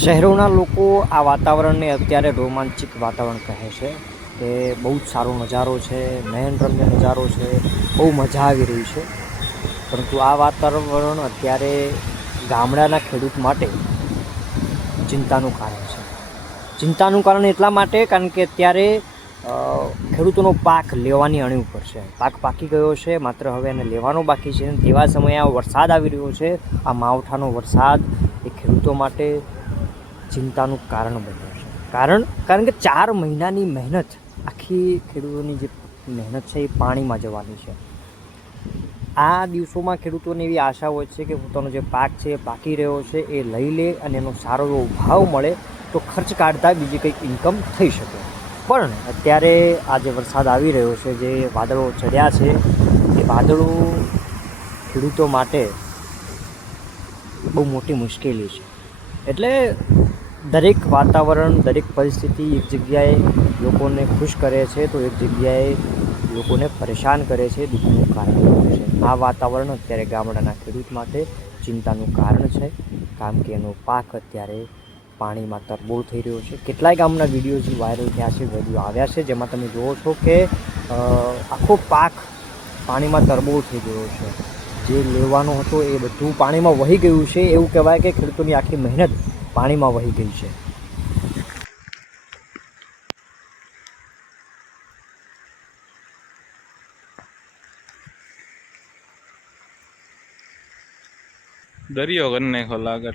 શહેરોના લોકો આ વાતાવરણને અત્યારે રોમાંચિક વાતાવરણ કહે છે કે બહુ જ સારો નજારો છે, નયનરમ્ય નજારો છે, બહુ મજા આવી રહી છે. પરંતુ આ વાતાવરણ અત્યારે ગામડાના ખેડૂત માટે ચિંતાનું કારણ છે. ચિંતાનું કારણ એટલા માટે કારણ કે અત્યારે ખેડૂતોનો પાક લેવાની અણી ઉપર છે. પાક પાકી ગયો છે, માત્ર હવે એને લેવાનો બાકી છે. તેવા સમયે આ વરસાદ આવી રહ્યો છે. આ માવઠાનો વરસાદ એ ખેડૂતો માટે ચિંતાનું કારણ બન્યું છે. કારણ કે 4 મહિનાની મહેનત, આખી ખેડૂતોની જે મહેનત છે એ પાણીમાં જવાની છે. આ દિવસોમાં ખેડૂતોને એવી આશા હોય છે કે પોતાનો જે પાક છે એ પાકી રહ્યો છે એ લઈ લે અને એનો સારો એવો ભાવ મળે તો ખર્ચ કાઢતા બીજી કંઈક ઇન્કમ થઈ શકે. પણ અત્યારે આ જે વરસાદ આવી રહ્યો છે, જે વાદળો ચડ્યા છે, એ વાદળો ખેડૂતો માટે બહુ મોટી મુશ્કેલી છે. એટલે દરેક વાતાવરણ, દરેક પરિસ્થિતિ એક જગ્યાએ લોકોને ખુશ કરે છે તો એક જગ્યાએ લોકોને પરેશાન કરે છે, દુઃખનું કારણ બને છે. આ વાતાવરણ અત્યારે ગામડાના ખેડૂત માટે ચિંતાનું કારણ છે, કારણ કે એનો પાક અત્યારે પાણીમાં તરબોળ થઈ રહ્યો છે. કેટલાય ગામના વિડીયો જે વાયરલ થયા છે, વિડીયો આવ્યા છે, જેમાં તમે જુઓ છો કે આખો પાક પાણીમાં તરબોળ થઈ ગયો છે. જે લેવાનો હતો એ બધું પાણીમાં વહી ગયું છે. એવું કહેવાય કે ખેડૂતોની આખી મહેનત પાણીમાં વહી ગઈ છે. દરિયો કરી નાખો લાગે.